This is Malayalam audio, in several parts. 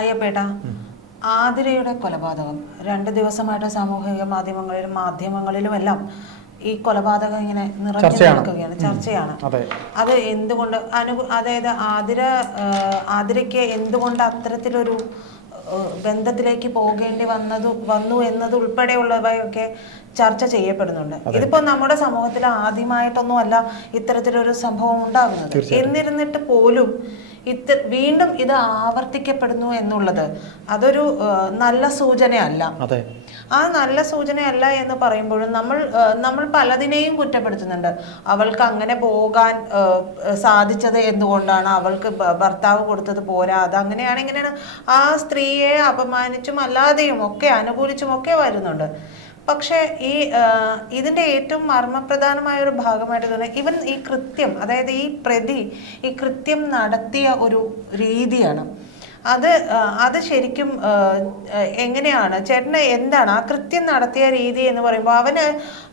അയ്യപ്പേട്ട, ആതിരയുടെ കൊലപാതകം 2 ദിവസമായിട്ട് സാമൂഹിക മാധ്യമങ്ങളിലുമെല്ലാം ഈ കൊലപാതകം ഇങ്ങനെ നിറഞ്ഞു നിൽക്കുകയാണ്, ചർച്ചയാണ്. അത് എന്തുകൊണ്ട് അതായത് ആതിരയ്ക്ക് എന്തുകൊണ്ട് അത്തരത്തിലൊരു ബന്ധത്തിലേക്ക് പോകേണ്ടി വന്നു എന്നത് ഉൾപ്പെടെയുള്ളവയൊക്കെ ചർച്ച ചെയ്യപ്പെടുന്നുണ്ട്. ഇതിപ്പോ നമ്മുടെ സമൂഹത്തിൽ ആദ്യമായിട്ടൊന്നും അല്ല ഇത്തരത്തിലൊരു സംഭവം ഉണ്ടാകുന്നത്. എന്നിരുന്നിട്ട് പോലും വീണ്ടും ഇത് ആവർത്തിക്കപ്പെടുന്നു എന്നുള്ളത് അതൊരു നല്ല സൂചനയല്ല. ആ നല്ല സൂചനയല്ല എന്ന് പറയുമ്പോഴും നമ്മൾ പലതിനെയും കുറ്റപ്പെടുത്തുന്നുണ്ട്. അവൾക്ക് അങ്ങനെ പോകാൻ സാധിച്ചത് എന്തുകൊണ്ടാണ്, അവൾക്ക് ഭർത്താവ് കൊടുത്തത് പോരാ, അത് അങ്ങനെയാണ് ഇങ്ങനെയാണ്, ആ സ്ത്രീയെ അപമാനിച്ചും അല്ലാതെയും ഒക്കെ അനുകൂലിച്ചും ഒക്കെ വരുന്നുണ്ട്. പക്ഷെ ഇതിന്റെ ഏറ്റവും മർമ്മപ്രധാനമായ ഒരു ഭാഗമായിട്ട് തന്നെ ഇവൻ ഈ കൃത്യം, അതായത് ഈ പ്രതി ഈ കൃത്യം നടത്തിയ ഒരു രീതിയാണ്. അത് ശരിക്കും എങ്ങനെയാണ് ചേട്ടന് എന്താണ് ആ കൃത്യം നടത്തിയ രീതി എന്ന് പറയുമ്പോൾ അവന്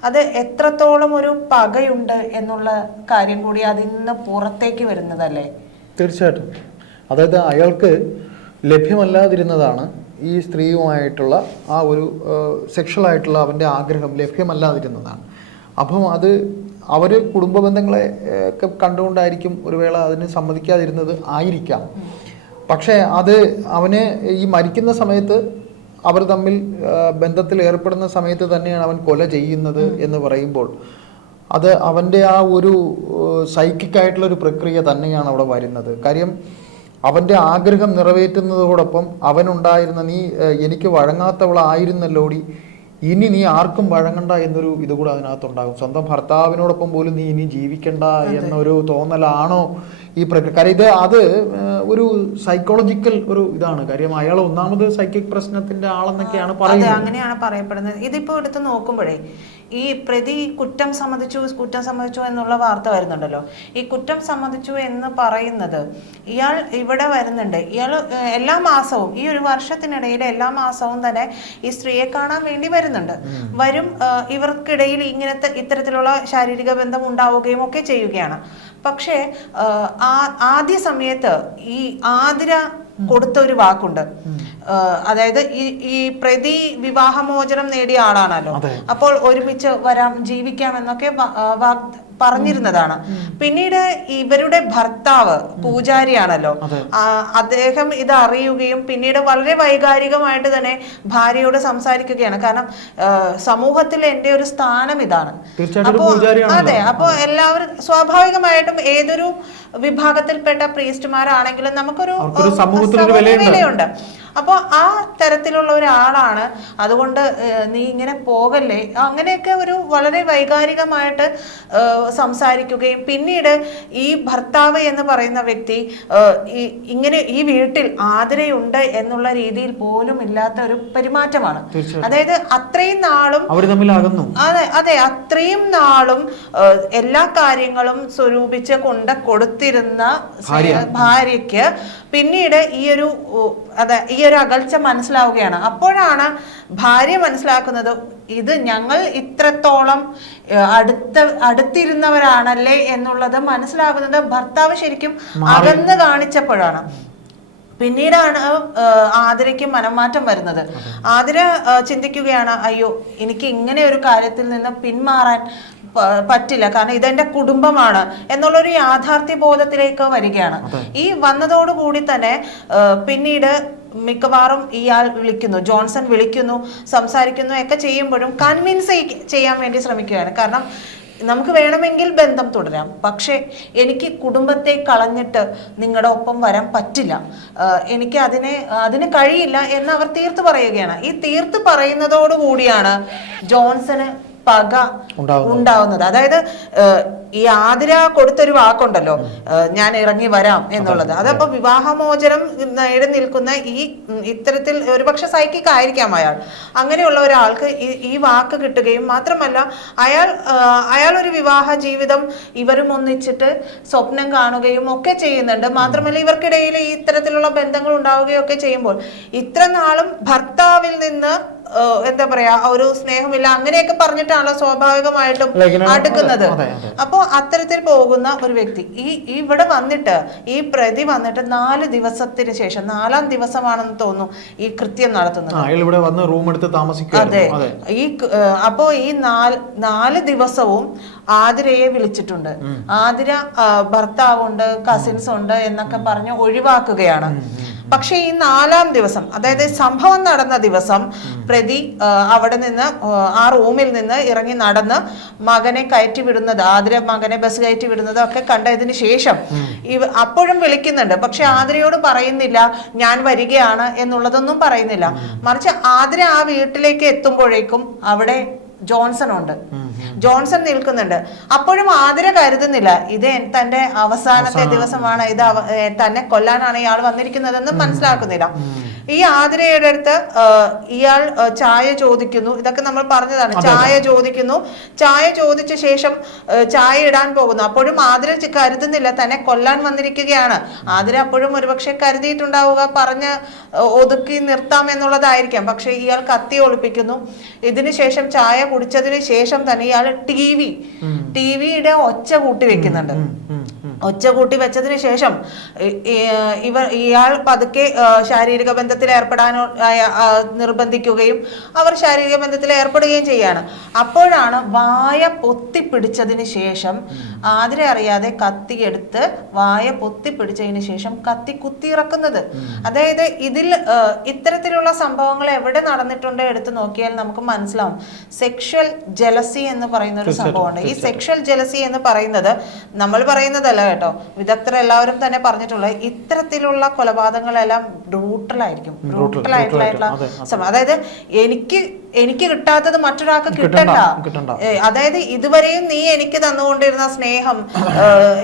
അത് എത്രത്തോളം ഒരു പകയുണ്ട് എന്നുള്ള കാര്യം കൂടി അതിൽ നിന്ന് പുറത്തേക്ക് വരുന്നതല്ലേ? തീർച്ചയായിട്ടും. അതായത് അയാൾക്ക് ലഭ്യമല്ലാതിരുന്നതാണ് ഈ സ്ത്രീയുമായിട്ടുള്ള ആ ഒരു സെക്ഷുവലായിട്ടുള്ള അവൻ്റെ ആഗ്രഹം ലഭ്യമല്ലാതിരുന്നതാണ്. അപ്പം അവർ കുടുംബ ബന്ധങ്ങളെ ഒക്കെ കണ്ടുകൊണ്ടായിരിക്കും ഒരു വേള അതിന് സമ്മതിക്കാതിരുന്നത് ആയിരിക്കാം. പക്ഷേ അവന് ഈ മരിക്കുന്ന സമയത്ത് അവർ തമ്മിൽ ബന്ധത്തിൽ ഏർപ്പെടുന്ന സമയത്ത് തന്നെയാണ് അവൻ കൊല ചെയ്യുന്നത് എന്ന് പറയുമ്പോൾ അത് അവൻ്റെ ആ ഒരു സൈക്കിക്കായിട്ടുള്ളൊരു പ്രക്രിയ തന്നെയാണ് അവിടെ വരുന്നത്. കാര്യം അവൻ്റെ ആഗ്രഹം നിറവേറ്റുന്നതോടൊപ്പം അവനുണ്ടായിരുന്ന നീ എനിക്ക് വഴങ്ങാത്തവളായിരുന്നല്ലോടി, ഇനി നീ ആർക്കും വഴങ്ങണ്ട എന്നൊരു ഇതുകൂടെ അതിനകത്തുണ്ടാകും. സ്വന്തം ഭർത്താവിനോടൊപ്പം പോലും നീ ഇനി ജീവിക്കണ്ട എന്നൊരു തോന്നലാണോ ഈ പ്രക്രിയ? കാര്യം അത് ഒരു സൈക്കോളജിക്കൽ ഒരു ഇതാണ്. കാര്യം അയാൾ ഒന്നാമത് സൈക്കിക് പ്രശ്നത്തിന്റെ ആളെന്നൊക്കെയാണ് പറയുന്നത്. അങ്ങനെയാണ് പറയപ്പെടുന്നത്. ഇതിപ്പോ എടുത്ത് നോക്കുമ്പോഴേ ഈ പ്രതി കുറ്റം സമ്മതിച്ചു എന്നുള്ള വാർത്ത വരുന്നുണ്ടല്ലോ. ഈ കുറ്റം സമ്മതിച്ചു എന്ന് പറയുന്നത് ഇയാൾ ഇവിടെ വരുന്നുണ്ട്. ഇയാൾ എല്ലാ മാസവും ഈ ഒരു വർഷത്തിനിടയിൽ എല്ലാ മാസവും തന്നെ ഈ സ്ത്രീയെ കാണാൻ വേണ്ടി വരുന്നുണ്ട്. ഇവർക്കിടയിൽ ഇത്തരത്തിലുള്ള ശാരീരിക ബന്ധം ഉണ്ടാവുകയും ഒക്കെ ചെയ്യുകയാണ്. പക്ഷേ ആദ്യ സമയത്ത് ഈ ആതിര കൊടുത്ത ഒരു വാക്കുണ്ട്. അതായത് ഈ പ്രതി വിവാഹമോചനം നേടിയ ആളാണല്ലോ. അപ്പോൾ ഒരുമിച്ച് വരാം, ജീവിക്കാം എന്നൊക്കെ പറഞ്ഞിരുന്നതാണ്. പിന്നീട് ഇവരുടെ ഭർത്താവ് പൂജാരിയാണല്ലോ, അദ്ദേഹം ഇത് അറിയുകയും പിന്നീട് വളരെ വൈകാരികമായിട്ട് തന്നെ ഭാര്യയോട് സംസാരിക്കുകയാണ്. കാരണം സമൂഹത്തിൽ എൻ്റെ ഒരു സ്ഥാനം ഇതാണ്. അപ്പൊ എല്ലാവരും സ്വാഭാവികമായിട്ടും ഏതൊരു വിഭാഗത്തിൽപ്പെട്ട പ്രീസ്റ്റുമാരാണെങ്കിലും നമുക്കൊരു വിലയുണ്ട്. അപ്പോൾ ആ തരത്തിലുള്ള ഒരാളാണ്. അതുകൊണ്ട് നീ ഇങ്ങനെ പോകല്ലേ, അങ്ങനെയൊക്കെ ഒരു വളരെ വൈകാരികമായിട്ട് സംസാരിക്കുകയും പിന്നീട് ഈ ഭർത്താവ് എന്ന് പറയുന്ന വ്യക്തി ഇങ്ങനെ ഈ വീട്ടിൽ ആതിരയുണ്ട് എന്നുള്ള രീതിയിൽ പോലും ഇല്ലാത്ത ഒരു പെരുമാറ്റമാണ്. അതായത് അത്രയും നാളും അതെ അത്രയും നാളും എല്ലാ കാര്യങ്ങളും സ്വരൂപിച്ച് കൊടുത്തിരുന്ന ഭാര്യയ്ക്ക് പിന്നീട് ഈ ഒരു അകൽച്ച മനസ്സിലാവുകയാണ്. അപ്പോഴാണ് ഭാര്യ മനസ്സിലാക്കുന്നത് ഇത് ഞങ്ങൾ ഇത്രത്തോളം അടുത്തിരുന്നവരാണല്ലേ എന്നുള്ളത് മനസ്സിലാകുന്നത് ഭർത്താവ് ശരിക്കും അകന്ന് കാണിച്ചപ്പോഴാണ്. പിന്നീടാണ് ആതിരയ്ക്ക് മനംമാറ്റം വരുന്നത്. ആതിര ചിന്തിക്കുകയാണ്, അയ്യോ എനിക്ക് ഇങ്ങനെ ഒരു കാര്യത്തിൽ നിന്ന് പിന്മാറാൻ പറ്റില്ല, കാരണം ഇതെന്റെ കുടുംബമാണ് എന്നുള്ളൊരു യാഥാർത്ഥ്യ ബോധത്തിലേക്ക് വരികയാണ്. ഈ വന്നതോടുകൂടി തന്നെ പിന്നീട് മിക്കവാറും ഇയാൾ ജോൺസൺ വിളിക്കുന്നു, സംസാരിക്കുന്നു ഒക്കെ ചെയ്യുമ്പോഴും കൺവിൻസ് ചെയ്യാൻ വേണ്ടി ശ്രമിക്കുകയാണ്. കാരണം നമുക്ക് വേണമെങ്കിൽ ബന്ധം തുടരാം, പക്ഷെ എനിക്ക് കുടുംബത്തെ കളഞ്ഞിട്ട് നിങ്ങളുടെ ഒപ്പം വരാൻ പറ്റില്ല, എനിക്ക് അതിന് കഴിയില്ല എന്ന് അവർ തീർത്ത് പറയുകയാണ്. ഈ തീർത്ത് പറയുന്നതോടുകൂടിയാണ് ജോൺസന് പക ഉണ്ടാവുന്നത്. അതായത് ഈ ആതിര കൊടുത്തൊരു വാക്കുണ്ടല്ലോ, ഞാൻ ഇറങ്ങി വരാം എന്നുള്ളത്. അതപ്പോ വിവാഹമോചനം നേടി നിൽക്കുന്ന ഇത്തരത്തിൽ ഒരുപക്ഷെ സൈക്കിക് ആയിരിക്കാം അയാൾ. അങ്ങനെയുള്ള ഒരാൾക്ക് ഈ വാക്ക് കിട്ടുകയും മാത്രമല്ല അയാൾ ഒരു വിവാഹ ജീവിതം ഇവരും ഒന്നിച്ചിട്ട് സ്വപ്നം കാണുകയും ഒക്കെ ചെയ്യുന്നുണ്ട്. മാത്രമല്ല ഇവർക്കിടയിൽ ഇത്തരത്തിലുള്ള ബന്ധങ്ങൾ ഉണ്ടാവുകയും ഒക്കെ ചെയ്യുമ്പോൾ ഇത്ര നാളും ഭർത്താവിൽ നിന്ന് എന്താ പറയാ ഒരു സ്നേഹമില്ല അങ്ങനെയൊക്കെ പറഞ്ഞിട്ടാണല്ലോ സ്വാഭാവികമായിട്ടും അടുക്കുന്നത്. അപ്പോ അത്തരത്തിൽ പോകുന്ന ഒരു വ്യക്തി ഇവിടെ വന്നിട്ട് ഈ പ്രതി വന്നിട്ട് 4 ദിവസത്തിന് ശേഷം 4-ാം ദിവസമാണെന്ന് തോന്നുന്നു ഈ കൃത്യം നടത്തുന്നത്. അതെ. അപ്പോ ഈ 4 ദിവസവും ആതിരയെ വിളിച്ചിട്ടുണ്ട്. ആതിര ഭർത്താവുണ്ട്, കസിൻസ് ഉണ്ട് എന്നൊക്കെ പറഞ്ഞ് ഒഴിവാക്കുകയാണ്. പക്ഷെ ഈ 4-ാം ദിവസം, അതായത് സംഭവം നടന്ന ദിവസം, പ്രതി അവിടെ നിന്ന് ആ റൂമിൽ നിന്ന് ഇറങ്ങി നടന്ന് മകനെ കയറ്റി വിടുന്നത്, ആതിര മകനെ ബസ് കയറ്റി വിടുന്നത് ഒക്കെ കണ്ടതിന് ശേഷം അപ്പോഴും വിളിക്കുന്നുണ്ട്. പക്ഷെ ആതിരയോട് പറയുന്നില്ല ഞാൻ വരികയാണ് എന്നുള്ളതൊന്നും പറയുന്നില്ല. മറിച്ച് ആതിര ആ വീട്ടിലേക്ക് എത്തുമ്പോഴേക്കും അവിടെ ജോൺസൺ നിൽക്കുന്നുണ്ട്. അപ്പോഴും ആതിര കരുതുന്നില്ല ഇത് തന്റെ അവസാനത്തെ ദിവസമാണ്, ഇത് തന്നെ കൊല്ലാനാണ് ഇയാൾ വന്നിരിക്കുന്നതെന്ന് മനസ്സിലാക്കുന്നില്ല. ഈ ആതിരയുടെ അടുത്ത് ഇയാൾ ചായ ചോദിക്കുന്നു. ഇതൊക്കെ നമ്മൾ പറഞ്ഞതാണ്. ചായ ചോദിക്കുന്നു. ചായ ചോദിച്ച ശേഷം ചായ ഇടാൻ പോകുന്നു. അപ്പോഴും ആതിര കരുതുന്നില്ല തന്നെ കൊല്ലാൻ വന്നിരിക്കുകയാണ്. ആതിര അപ്പോഴും ഒരുപക്ഷെ കരുതിയിട്ടുണ്ടാവുക പറഞ്ഞ് ഒതുക്കി നിർത്താം എന്നുള്ളതായിരിക്കാം. പക്ഷെ ഇയാൾ കത്തി ഒളിപ്പിക്കുന്നു. ഇതിനു ശേഷം ചായ കുടിച്ചതിന് ശേഷം തന്നെ ഇയാൾ ടിവിയുടെ ഒച്ച കൂട്ടി വെക്കുന്നുണ്ട്. ഒച്ച കൂട്ടി വെച്ചതിന് ശേഷം ഇയാൾ പതുക്കെ ശാരീരിക ബന്ധത്തിൽ ഏർപ്പെടാനോ നിർബന്ധിക്കുകയും അവർ ശാരീരിക ബന്ധത്തിൽ ഏർപ്പെടുകയും ചെയ്യാണ്. അപ്പോഴാണ് വായ പൊത്തിപ്പിടിച്ചതിന് ശേഷം ആതിര അറിയാതെ കത്തിയെടുത്ത് വായ പൊത്തിപ്പിടിച്ചതിന് ശേഷം കത്തി കുത്തിയിറക്കുന്നത്. അതായത് ഇത്തരത്തിലുള്ള സംഭവങ്ങൾ എവിടെ നടന്നിട്ടുണ്ടോ എടുത്ത് നോക്കിയാൽ നമുക്ക് മനസ്സിലാവും. സെക്ഷൽ ജലസി എന്ന് പറയുന്ന ഒരു സംഭവമുണ്ട്. ഈ സെക്ഷൽ ജലസി എന്ന് പറയുന്നത് നമ്മൾ പറയുന്നതല്ല കേട്ടോ, വിദഗ്ധർ എല്ലാവരും തന്നെ പറഞ്ഞിട്ടുള്ളത് ഇത്തരത്തിലുള്ള കൊലപാതകങ്ങളെല്ലാം ബ്രൂട്ടലായിരിക്കും. അതായത് എനിക്ക് കിട്ടാത്തത് മറ്റൊരാൾക്ക് കിട്ടണ്ട. അതായത് ഇതുവരെയും നീ എനിക്ക് തന്നുകൊണ്ടിരുന്ന സ്നേഹം,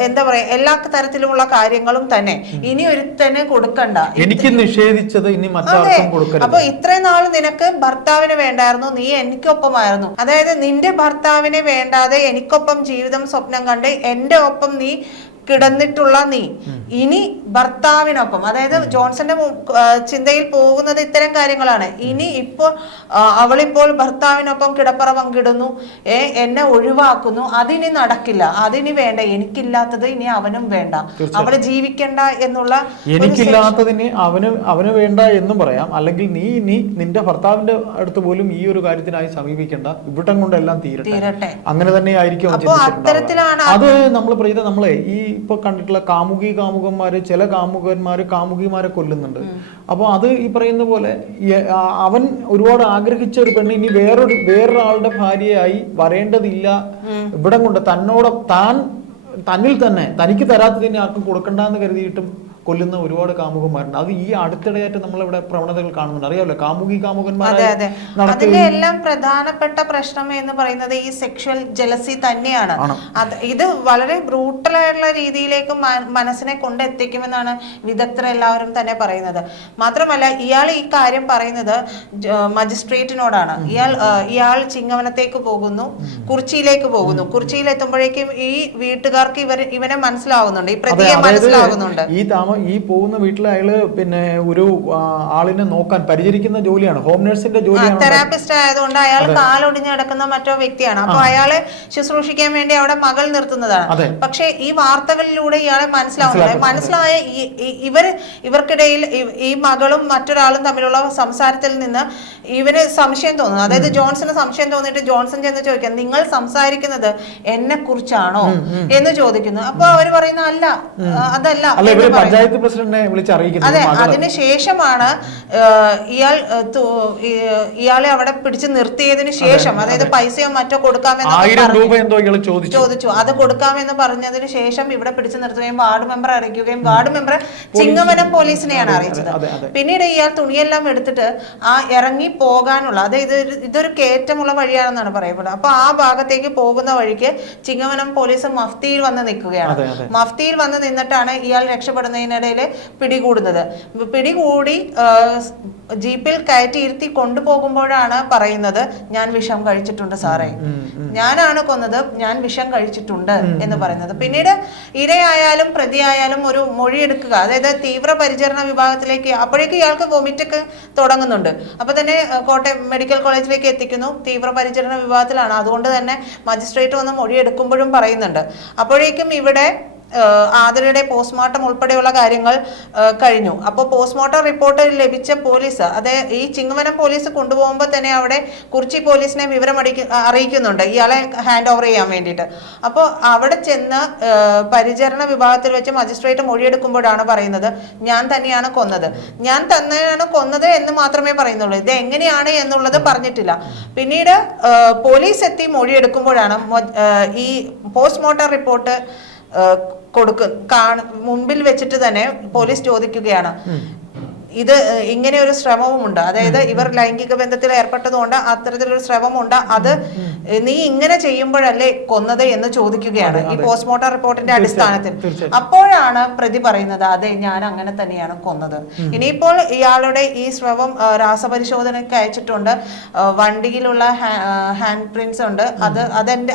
എന്താ പറയാ, എല്ലാ തരത്തിലുമുള്ള കാര്യങ്ങളും തന്നെ ഇനി ഒരുത്തന് കൊടുക്കണ്ട, എനിക്ക് നിഷേധിച്ചത് ഇനി മറ്റാർക്കും കൊടുക്കരുത്. അപ്പൊ ഇത്രയും നാൾ നിനക്ക് ഭർത്താവിന് വേണ്ടായിരുന്നു, നീ എനിക്കൊപ്പമായിരുന്നു. അതായത് നിന്റെ ഭർത്താവിനെ വേണ്ടാതെ എനിക്കൊപ്പം ജീവിതം സ്വപ്നം കണ്ട് എന്റെ ഒപ്പം നീ കിടന്നിട്ടുള്ള നീ ഇനി ഭർത്താവിനൊപ്പം, അതായത് ജോൺസന്റെ ചിന്തയിൽ പോകുന്നത് ഇത്തരം കാര്യങ്ങളാണ്. ഇനി അവളിപ്പോൾ ഭർത്താവിനൊപ്പം കിടപ്പറ പങ്കിടുന്നു, എന്നെ ഒഴിവാക്കുന്നു, അതിനി നടക്കില്ല, അതിനി വേണ്ട, എനിക്കില്ലാത്തത് ഇനി അവനും വേണ്ട, അവള് ജീവിക്കണ്ട എന്നുള്ള, എനിക്കില്ലാത്തതിന് അവന് വേണ്ട എന്നും പറയാം. അല്ലെങ്കിൽ നീ നിന്റെ ഭർത്താവിന്റെ അടുത്ത് പോലും ഈ ഒരു കാര്യത്തിനായി സമീപിക്കേണ്ട, ഇവിടം കൊണ്ടെല്ലാം തീരട്ടെ, അങ്ങനെ തന്നെ ആയിരിക്കും. അത്തരത്തിലാണ് അത് നമ്മളെ ഈ ഇപ്പൊ കണ്ടിട്ടുള്ള കാമുകന്മാര്, ചില കാമുകിമാരെ കൊല്ലുന്നുണ്ട്. അപ്പൊ അത് ഈ പറയുന്ന പോലെ അവൻ ഒരുപാട് ആഗ്രഹിച്ച ഒരു പെണ്ണ് ഇനി വേറൊരാളുടെ ഭാര്യയായി വരേണ്ടതില്ല, ഇവിടം കൊണ്ട് തന്നിൽ തന്നെ തനിക്ക് തരാത്തതിനെ ആർക്കും കൊടുക്കണ്ടെന്ന് കരുതിയിട്ടും കൊല്ലുന്ന ഒരുപാട് കാമുകന്മാരുണ്ട്. അത് ഈ അടുത്തിടെയായിട്ട് നമ്മളിവിടെ പ്രവണതകൾ കാണുന്നുണ്ട്. അറിയാമല്ലോ, കാമുകന്മാരെ. അതിന്റെ എല്ലാം പ്രധാനപ്പെട്ട പ്രശ്നം എന്ന് പറയുന്നത് ഈ സെക്ഷൽ ജലസി തന്നെയാണ്. ഇത് വളരെ ബ്രൂട്ടലായിട്ടുള്ള രീതിയിലേക്ക് മനസ്സിനെ കൊണ്ടെത്തിക്കുമെന്നാണ് വിദഗ്ധർ എല്ലാവരും തന്നെ പറയുന്നത്. മാത്രമല്ല ഇയാൾ ഈ കാര്യം പറയുന്നത് മജിസ്ട്രേറ്റിനോടാണ്. ഇയാൾ ചിങ്ങവനത്തേക്ക് പോകുന്നു, കുറിച്ചിയിലേക്ക് പോകുന്നു. കുറിച്ചിയിൽ എത്തുമ്പോഴേക്കും ഈ വീട്ടുകാർക്ക് ഇവനെ മനസ്സിലാവുന്നുണ്ട്, ഈ പ്രതിയെ മനസ്സിലാവുന്നുണ്ട്. ഈ പോകുന്ന വീട്ടിൽ അയാള് പിന്നെ ഒരു ആളിനെ നോക്കാൻ പരിചരിക്കുന്ന ജോലിയാണ്, ഹോം നഴ്സിന്റെ ജോലിയാണ്. തെറാപ്പിസ്റ്റ് ആയതുകൊണ്ട് അയാൾ കാലൊടിഞ്ഞ് കിടക്കുന്ന മറ്റോ വ്യക്തിയാണ്. അപ്പൊ അയാളെ ശുശ്രൂഷിക്കാൻ വേണ്ടി അവിടെ മകൾ നിർത്തുന്നതാണ്. പക്ഷെ ഈ വാർത്തകളിലൂടെ ഇയാളെ മനസ്സിലായ ഇവർക്കിടയിൽ ഈ മകളും മറ്റൊരാളും തമ്മിലുള്ള സംസാരത്തിൽ നിന്ന് ഇവന് സംശയം തോന്നുന്നു. അതായത് ജോൺസന് സംശയം തോന്നിയിട്ട് ജോൺസൺ ചെന്ന് ചോദിക്കാം, നിങ്ങൾ സംസാരിക്കുന്നത് എന്നെ കുറിച്ചാണോ എന്ന് ചോദിക്കുന്നു. അപ്പൊ അവര് പറയുന്ന അതല്ല, അതെ. അതിനുശേഷമാണ് ഇയാളെ അവിടെ പിടിച്ച് നിർത്തിയതിനു ശേഷം, അതായത് പൈസയോ മറ്റോ കൊടുക്കാമെന്ന് ചോദിച്ചു. അത് കൊടുക്കാമെന്ന് പറഞ്ഞതിന് ശേഷം ഇവിടെ പിടിച്ചു നിർത്തുകയും വാർഡ് മെമ്പർ അറിയിക്കുകയും വാർഡ് മെമ്പർ ചിങ്ങവനം പോലീസിനെയാണ് അറിയിച്ചത്. പിന്നീട് ഇയാൾ തുണിയെല്ലാം എടുത്തിട്ട് ഇറങ്ങി പോകാനുള്ള, അതായത് ഇതൊരു കയറ്റമുള്ള വഴിയാണെന്നാണ് പറയപ്പെടുന്നത്. അപ്പൊ ആ ഭാഗത്തേക്ക് പോകുന്ന വഴിക്ക് ചിങ്ങവനം പോലീസ് മഫ്തിയിൽ വന്ന് നിൽക്കുകയാണ്. മഫ്തിയിൽ വന്ന് നിന്നിട്ടാണ് ഇയാൾ രക്ഷപ്പെടുന്നതിന് പോകുന്നതിനിടയിൽ പിടികൂടുന്നത്. പിടികൂടി ജീപ്പിൽ കയറ്റി ഇരുത്തി കൊണ്ടുപോകുമ്പോഴാണ് പറയുന്നത്, ഞാൻ വിഷം കഴിച്ചിട്ടുണ്ട് സാറേ, ഞാനാണ് കൊന്നത്, ഞാൻ വിഷം കഴിച്ചിട്ടുണ്ട് എന്ന് പറയുന്നത്. പിന്നീട് ഇരയായാലും പ്രതിയായാലും ഒരു മൊഴിയെടുക്കുക, അതായത് തീവ്രപരിചരണ വിഭാഗത്തിലേക്ക്, അപ്പോഴേക്കും ഇയാൾക്ക് വൊമിറ്റൊക്കെ തുടങ്ങുന്നുണ്ട്. അപ്പൊ തന്നെ കോട്ടയം മെഡിക്കൽ കോളേജിലേക്ക് എത്തിക്കുന്നു. തീവ്രപരിചരണ വിഭാഗത്തിലാണ്, അതുകൊണ്ട് തന്നെ മജിസ്ട്രേറ്റ് വന്ന് മൊഴിയെടുക്കുമ്പോഴും പറയുന്നുണ്ട്. അപ്പോഴേക്കും ഇവിടെ ആതിരയുടെ പോസ്റ്റ്മോർട്ടം ഉൾപ്പെടെയുള്ള കാര്യങ്ങൾ കഴിഞ്ഞു. അപ്പോൾ പോസ്റ്റ്മോർട്ടം റിപ്പോർട്ട് ലഭിച്ച പോലീസ്, അത് ഈ ചിങ്ങവനം പോലീസ് കൊണ്ടുപോകുമ്പോൾ തന്നെ അവിടെ കുറിച്ചി പോലീസിനെ വിവരം അറിയിക്കുന്നുണ്ട് ഇയാളെ ഹാൻഡ് ഓവർ ചെയ്യാൻ വേണ്ടിയിട്ട്. അപ്പോൾ അവിടെ ചെന്ന് പരിചരണ വിഭാഗത്തിൽ വെച്ച് മജിസ്ട്രേറ്റ് മൊഴിയെടുക്കുമ്പോഴാണ് പറയുന്നത്, ഞാൻ തന്നെയാണ് കൊന്നത്, ഞാൻ തന്നെയാണ് കൊന്നത് എന്ന് മാത്രമേ പറയുന്നുള്ളൂ. ഇത് എങ്ങനെയാണ് എന്നുള്ളത് പറഞ്ഞിട്ടില്ല. പിന്നീട് പോലീസ് എത്തി മൊഴിയെടുക്കുമ്പോഴാണ് ഈ പോസ്റ്റ്മോർട്ടം റിപ്പോർട്ട് മുമ്പിൽ വെച്ചിട്ട് തന്നെ പോലീസ് ചോദിക്കുകയാണ്, ഇത് ഇങ്ങനെ ഒരു ശ്രമവുമുണ്ട്, അതായത് ഇവർ ലൈംഗിക ബന്ധത്തിൽ ഏർപ്പെട്ടതുകൊണ്ട് അത്തരത്തിലൊരു ശ്രമമുണ്ട്, അത് നീ ഇങ്ങനെ ചെയ്യുമ്പോഴല്ലേ കൊന്നത് എന്ന് ചോദിക്കുകയാണ് ഈ പോസ്റ്റ്മോർട്ടം റിപ്പോർട്ടിന്റെ അടിസ്ഥാനത്തിൽ. അപ്പോഴാണ് പ്രതി പറയുന്നത്, അതെ ഞാൻ അങ്ങനെ തന്നെയാണ് കൊന്നത്. ഇനിയിപ്പോൾ ഇയാളുടെ ഈ ശ്രമം രാസപരിശോധനയ്ക്ക് അയച്ചിട്ടുണ്ട്, വണ്ടിയിലുള്ള ഹാൻഡ് പ്രിന്റ്സ് ഉണ്ട്,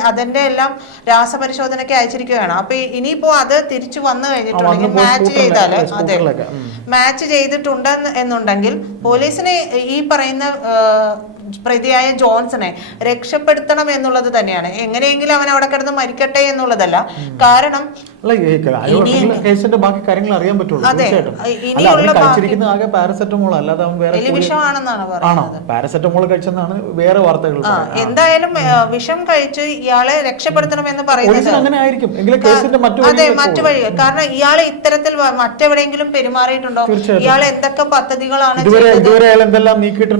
അതിന്റെ എല്ലാം രാസപരിശോധനയ്ക്ക് അയച്ചിരിക്കുകയാണ്. അപ്പൊ ഇനിയിപ്പോ അത് തിരിച്ചു വന്നു കഴിഞ്ഞിട്ടുണ്ടെങ്കിൽ മാച്ച് ചെയ്തിട്ടുണ്ട് എന്നുണ്ടെങ്കിൽ പോലീസിനെ ഈ പറയുന്ന പ്രതിയായ ജോൺസനെ രക്ഷപ്പെടുത്തണം എന്നുള്ളത് തന്നെയാണ്. എങ്ങനെയെങ്കിലും അവൻ അവിടെ കിടന്ന് മരിക്കട്ടെ എന്നുള്ളതല്ല. കാരണം പാരസെറ്റമോൾ കഴിച്ചെന്നാണ് വേറെ വാർത്തകൾ. എന്തായാലും വിഷം കഴിച്ച് ഇയാളെ രക്ഷപ്പെടുത്തണം എന്ന് പറയുന്നത് അതെ മറ്റു വഴി. കാരണം ഇയാളെ ഇത്തരത്തിൽ മറ്റെവിടെയെങ്കിലും പെരുമാറിയിട്ടുണ്ടോ, ഇയാൾ എന്തൊക്കെ പദ്ധതികളാണ്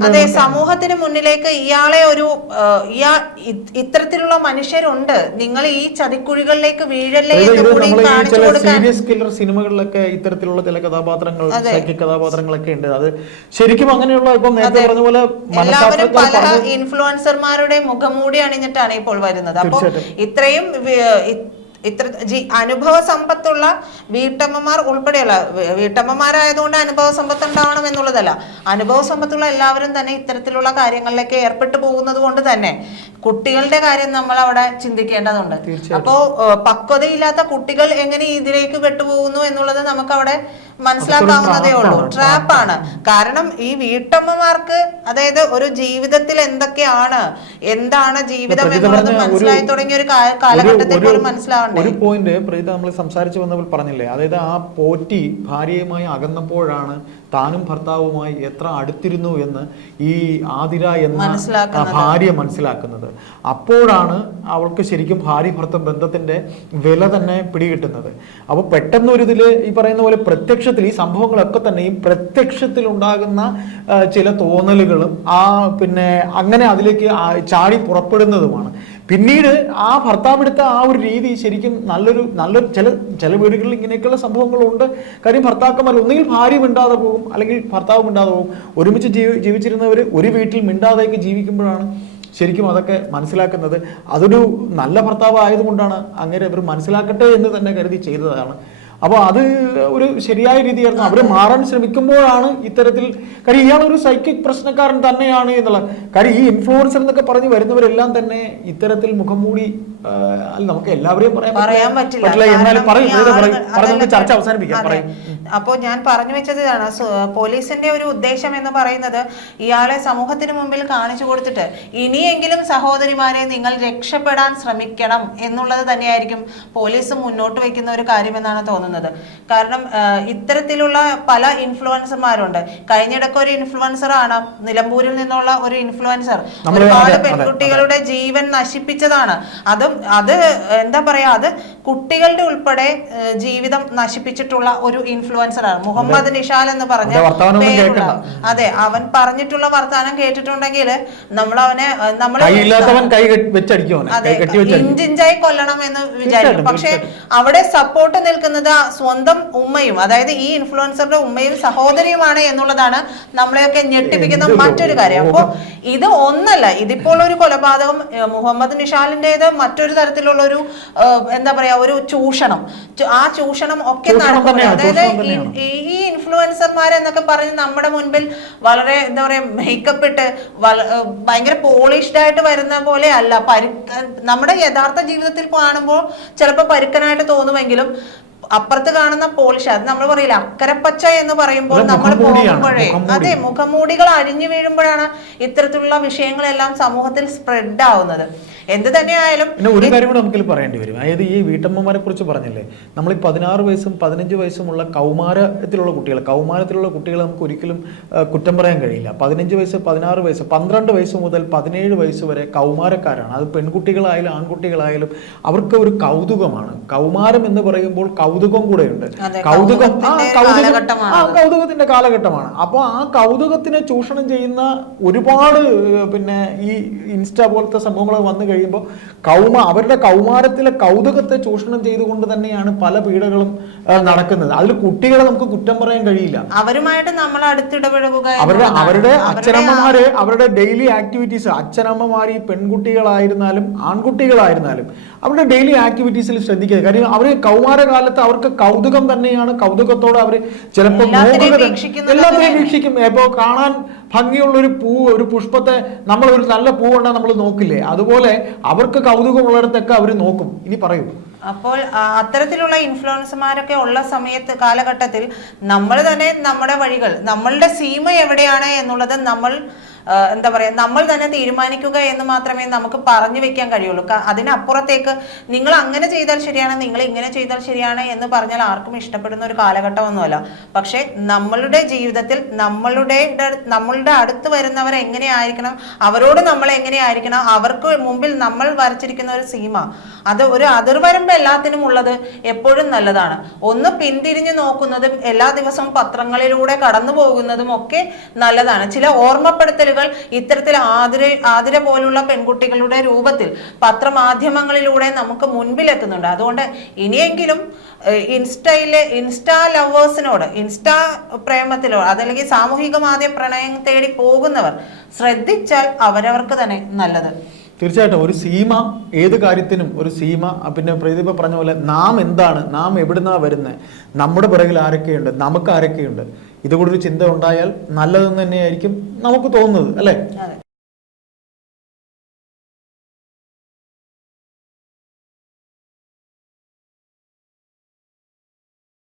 അതെ സമൂഹത്തിന് മുന്നിലേക്ക് ഇയാളെ ഒരു ഇത്തരത്തിലുള്ള മനുഷ്യരുണ്ട്, നിങ്ങൾ ഈ ചതിക്കുഴികളിലേക്ക് വീഴല്ലേ എന്ന് കൂടി കാണിച്ചു കൊടുക്കാൻ. സീരിയസ് കില്ലർ സിനിമകളിലൊക്കെ ഇത്തരത്തിലുള്ള ചില കഥാപാത്രങ്ങൾ, സൈക്കിക് കഥാപാത്രങ്ങളൊക്കെ ഉണ്ട്. അത് ശരിക്കും അങ്ങനെയുള്ള ഇപ്പം നേരത്തെ പറഞ്ഞ പോലെ എല്ലാവരും പല ഇൻഫ്ലുവൻസർമാരുടെ മുഖംമൂടി അണിഞ്ഞിട്ടാണ് ഇപ്പോൾ വരുന്നത്. അപ്പൊ ഇത്രയും അനുഭവ സമ്പത്തുള്ള വീട്ടമ്മമാർ ഉൾപ്പെടെയുള്ള, വീട്ടമ്മമാരായതുകൊണ്ട് അനുഭവ സമ്പത്ത് ഉണ്ടാവണം എന്നുള്ളതല്ല, അനുഭവ സമ്പത്തുള്ള എല്ലാവരും തന്നെ ഇത്തരത്തിലുള്ള കാര്യങ്ങളിലേക്ക് ഏർപ്പെട്ടു പോകുന്നത് കൊണ്ട് തന്നെ കുട്ടികളുടെ കാര്യം നമ്മൾ അവിടെ ചിന്തിക്കേണ്ടതുണ്ട്. അപ്പോ പക്വതയില്ലാത്ത കുട്ടികൾ എങ്ങനെ ഇതിലേക്ക് പെട്ടുപോകുന്നു എന്നുള്ളത് നമുക്ക് അവിടെ മനസ്സിലാക്കാവുന്നതേ ഉള്ളൂ. ട്രാപ്പാണ്. കാരണം ഈ വീട്ടമ്മമാർക്ക്, അതായത് ഒരു ജീവിതത്തിൽ എന്താണ് ജീവിതം എന്നുള്ളത് മനസ്സിലായി തുടങ്ങിയ ഒരു കാലഘട്ടത്തിൽ പോലും മനസ്സിലാവണം. ഒരു പോയിന്റ് പ്രീത നമ്മൾ സംസാരിച്ചു വന്നപ്പോൾ പറഞ്ഞില്ലേ, അതായത് ആ പോറ്റി ഭാര്യയുമായി അകന്നപ്പോഴാണ് താനും ഭർത്താവുമായി എത്ര അടുത്തിരുന്നു എന്ന് ഈ ആതിര എന്ന ഭാര്യ മനസ്സിലാക്കുന്നത്. അപ്പോഴാണ് അവൾക്ക് ശരിക്കും ഭാര്യ ഭർത്ത ബന്ധത്തിന്റെ വില തന്നെ പിടികിട്ടുന്നത്. അപ്പോൾ പെട്ടെന്നൊരിതില് ഈ പറയുന്ന പോലെ പ്രത്യക്ഷത്തിൽ ഈ സംഭവങ്ങളൊക്കെ തന്നെയും പ്രത്യക്ഷത്തിൽ ഉണ്ടാകുന്ന ചില തോന്നലുകളും പിന്നെ അങ്ങനെ അതിലേക്ക് ചാടി പുറപ്പെടുന്നതുമാണ്. പിന്നീട് ആ ഭർത്താവെടുത്ത ആ ഒരു രീതി ശരിക്കും നല്ലൊരു ചില വീടുകളിൽ ഇങ്ങനെയൊക്കെയുള്ള സംഭവങ്ങളുണ്ട്. കാര്യം ഭർത്താക്കന്മാർ ഒന്നുകിൽ ഭാര്യ മിണ്ടാതെ പോകും, അല്ലെങ്കിൽ ഭർത്താവ് മിണ്ടാതെ പോകും. ഒരുമിച്ച് ജീവിച്ചിരുന്നവർ ഒരു വീട്ടിൽ മിണ്ടാതെയൊക്കെ ജീവിക്കുമ്പോഴാണ് ശരിക്കും അതൊക്കെ മനസ്സിലാക്കുന്നത്. അതൊരു നല്ല ഭർത്താവ് ആയതുകൊണ്ടാണ് അങ്ങനെ അവർ മനസ്സിലാക്കട്ടെ എന്ന് തന്നെ കരുതി ചെയ്തതാണ്. അപ്പോൾ അത് ഒരു ശരിയായ രീതിയായിരുന്നു. അവർ മാറാൻ ശ്രമിക്കുമ്പോഴാണ് ഇത്തരത്തിൽ, കാര്യം ഇയാളൊരു സൈക്കിക് പ്രശ്നക്കാരൻ തന്നെയാണ് എന്നുള്ള കാര്യം ഈ ഇൻഫ്ലുവൻസർ എന്നൊക്കെ പറഞ്ഞ് വരുന്നവരെല്ലാം തന്നെ ഇത്തരത്തിൽ മുഖം മൂടി, നമുക്ക് എല്ലാവരെയും പറയാൻ പറ്റില്ല. ചർച്ച അവസാനിപ്പിക്കാം. അപ്പോൾ ഞാൻ പറഞ്ഞു വെച്ചത് ഇതാണ്, പോലീസിന്റെ ഒരു ഉദ്ദേശം എന്ന് പറയുന്നത് ഇയാളെ സമൂഹത്തിന് മുമ്പിൽ കാണിച്ചു കൊടുത്തിട്ട് ഇനിയെങ്കിലും സഹോദരിമാരെ നിങ്ങൾ രക്ഷപ്പെടാൻ ശ്രമിക്കണം എന്നുള്ളത് തന്നെയായിരിക്കും പോലീസ് മുന്നോട്ട് വയ്ക്കുന്ന ഒരു കാര്യമെന്നാണ് തോന്നുന്നത്. കാരണം ഇത്തരത്തിലുള്ള പല ഇൻഫ്ലുവൻസർമാരുണ്ട്. കഴിഞ്ഞിടക്ക് ഒരു ഇൻഫ്ലുവൻസർ ആണ്, നിലമ്പൂരിൽ നിന്നുള്ള ഒരു ഇൻഫ്ലുവൻസർ ഒരുപാട് പെൺകുട്ടികളുടെ ജീവൻ നശിപ്പിച്ചതാണ്. അത് എന്താ പറയാ, അത് കുട്ടികളുടെ ഉൾപ്പെടെ ജീവിതം നശിപ്പിച്ചിട്ടുള്ള ഒരു ഇൻഫ്ലുവൻസർ ആണ്. മുഹമ്മദ് നിഷാൽ എന്ന് പറഞ്ഞ പേരുള്ള, അതെ, അവൻ പറഞ്ഞിട്ടുള്ള വർത്താനം കേട്ടിട്ടുണ്ടെങ്കിൽ ഇഞ്ചിഞ്ചായി കൊല്ലണം എന്ന് വിചാരിക്കും. പക്ഷെ അവിടെ സപ്പോർട്ട് നിൽക്കുന്നത് സ്വന്തം ഉമ്മയും, അതായത് ഈ ഇൻഫ്ലുവൻസറുടെ ഉമ്മയും സഹോദരിയുമാണ് എന്നുള്ളതാണ് നമ്മളെയൊക്കെ ഞെട്ടിപ്പിക്കുന്ന മറ്റൊരു കാര്യം. അപ്പൊ ഇത് ഒന്നല്ല, ഇതിപ്പോൾ ഒരു കൊലപാതകം മുഹമ്മദ് നിഷാലിന്റേത് മറ്റൊരു തരത്തിലുള്ള ഒരു എന്താ പറയാ പറയാ ഒരു ചൂഷണം, ആ ചൂഷണം ഒക്കെ നടക്കുന്നത്. അതായത് ഈ ഇൻഫ്ലുവൻസർമാരെന്നൊക്കെ പറഞ്ഞ് നമ്മുടെ മുൻപിൽ വളരെ എന്താ പറയാ മേക്കപ്പ് ഇട്ട് ഭയങ്കര പോളിഷ്ഡ് ആയിട്ട് വരുന്ന പോലെ അല്ല. നമ്മുടെ യഥാർത്ഥ ജീവിതത്തിൽ കാണുമ്പോൾ ചിലപ്പോൾ പരുക്കനായിട്ട് തോന്നുമെങ്കിലും അപ്പുറത്ത് കാണുന്ന പോളിഷ്, അത് നമ്മൾ പറയില്ല അക്കരപ്പച്ച എന്ന് പറയുമ്പോൾ നമ്മൾ പോകുമ്പോഴേ അതെ മുഖംമൂടികൾ അഴിഞ്ഞു വീഴുമ്പോഴാണ് ഇത്തരത്തിലുള്ള വിഷയങ്ങളെല്ലാം സമൂഹത്തിൽ സ്പ്രെഡ് ആവുന്നത്. എന്ത് തന്നെയായാലും പിന്നെ ഒരു കാര്യം കൂടെ നമുക്ക് പറയേണ്ടി വരും. അതായത് ഈ വീട്ടമ്മമാരെ കുറിച്ച് പറഞ്ഞില്ലേ, നമ്മൾ ഈ 16 വയസ്സും 15 വയസ്സുമുള്ള കൗമാരത്തിലുള്ള കുട്ടികളെ നമുക്ക് ഒരിക്കലും കുറ്റം പറയാൻ കഴിയില്ല. 15 വയസ്സ് 16 വയസ്സ് 12 വയസ്സ് മുതൽ 17 വയസ്സ് വരെ കൗമാരക്കാരാണ്. അത് പെൺകുട്ടികളായാലും ആൺകുട്ടികളായാലും അവർക്ക് ഒരു കൗതുകമാണ്. കൗമാരം എന്ന് പറയുമ്പോൾ കൗതുകം കൂടെയുണ്ട്. കൗതുകത്തിന്റെ കാലഘട്ടമാണ്. അപ്പോൾ ആ കൗതുകത്തിനെ ചൂഷണം ചെയ്യുന്ന ഒരുപാട് പിന്നെ ഈ ഇൻസ്റ്റാ പോലത്തെ സംഭവങ്ങൾ വന്നു കഴിയുമ്പോൾ അവരുടെ കൗമാരത്തിലെ കൗതുകത്തെ ചൂഷണം ചെയ്തുകൊണ്ട് തന്നെയാണ് പല പീഡകളും നടക്കുന്നത്. അതിൽ കുട്ടികളെ നമുക്ക് കുറ്റം പറയാൻ കഴിയില്ല. അവരുമായിട്ട് നമ്മൾ അടുത്തിടപഴകുക, അവരുടെ അച്ഛനമ്മമാര് അവരുടെ ഡെയിലി ആക്ടിവിറ്റീസ്, അച്ഛനമ്മമാർ ഈ പെൺകുട്ടികളായിരുന്നാലും ആൺകുട്ടികളായിരുന്നാലും അവരുടെ ഡെയിലി ആക്ടിവിറ്റീസിൽ ശ്രദ്ധിക്കുക. കാര്യം അവർ കൗമാരകാലത്ത് അവർക്ക് കൗതുകം തന്നെയാണ്. കൗതുകത്തോടെ അവർ ചിലപ്പോൾ എല്ലാത്തിനെയും വീക്ഷിക്കും. ഇപ്പോൾ കാണാൻ ഭംഗിയുള്ള ഒരു പുഷ്പത്തെ നമ്മൾ ഒരു നല്ല പൂവുണ്ടാ നമ്മൾ നോക്കില്ലേ, അതുപോലെ അവർക്ക് കൗതുകമുള്ളിടത്തൊക്കെ അവർ നോക്കും. ഇനി പറയൂ. അപ്പോൾ അത്തരത്തിലുള്ള ഇൻഫ്ലുവൻസർമാരൊക്കെ ഉള്ള കാലഘട്ടത്തിൽ നമ്മൾ തന്നെ നമ്മുടെ വഴികൾ, നമ്മളുടെ സീമ എവിടെയാണ് എന്നുള്ളത് എന്താ പറയാ നമ്മൾ തന്നെ തീരുമാനിക്കുക എന്ന് മാത്രമേ നമുക്ക് പറഞ്ഞു വെക്കാൻ കഴിയുള്ളൂ. അതിനപ്പുറത്തേക്ക് നിങ്ങൾ അങ്ങനെ ചെയ്താൽ ശരിയാണ്, നിങ്ങൾ ഇങ്ങനെ ചെയ്താൽ ശരിയാണ് എന്ന് പറഞ്ഞാൽ ആർക്കും ഇഷ്ടപ്പെടുന്ന ഒരു കാലഘട്ടമൊന്നുമല്ല. പക്ഷെ നമ്മളുടെ ജീവിതത്തിൽ നമ്മളുടെ അടുത്ത് വരുന്നവർ എങ്ങനെയായിരിക്കണം, അവരോട് നമ്മൾ എങ്ങനെയായിരിക്കണം, അവർക്ക് മുമ്പിൽ നമ്മൾ വരച്ചിരിക്കുന്ന ഒരു സീമ, അത് ഒരു അതിർവരമ്പ് എല്ലാത്തിനും ഉള്ളത് എപ്പോഴും നല്ലതാണ്. ഒന്ന് പിന്തിരിഞ്ഞു നോക്കുന്നതും എല്ലാ ദിവസവും പത്രങ്ങളിലൂടെ കടന്നു പോകുന്നതും ഒക്കെ നല്ലതാണ്. ചില ഓർമ്മപ്പെടുത്തലുകൾ ഇത്തരത്തിൽ ആതിര പോലുള്ള പെൺകുട്ടികളുടെ രൂപത്തിൽ പത്രമാധ്യമങ്ങളിലൂടെ നമുക്ക് മുൻപിലെത്തുന്നുണ്ട്. അതുകൊണ്ട് ഇനിയെങ്കിലും ഇൻസ്റ്റാ ലവേഴ്സിനോട്, ഇൻസ്റ്റാ പ്രേമത്തിലോ അതല്ലെങ്കിൽ സാമൂഹിക മാധ്യമ പ്രണയം തേടി പോകുന്നവർ ശ്രദ്ധിച്ചാൽ അവരവർക്ക് തന്നെ നല്ലത്. തീർച്ചയായിട്ടും ഒരു സീമ, ഏത് കാര്യത്തിനും ഒരു സീമ. പിന്നെ പ്രതിഭ പറഞ്ഞ പോലെ നാം എന്താണ്, നാം എവിടുന്നാ വരുന്നത്, നമ്മുടെ പിറകിൽ ആരൊക്കെയുണ്ട്, നമുക്ക് ആരൊക്കെയുണ്ട്, ഇതുകൂടൊരു ചിന്ത ഉണ്ടായാൽ നല്ലതെന്ന് തന്നെയായിരിക്കും നമുക്ക് തോന്നുന്നത്, അല്ലേ?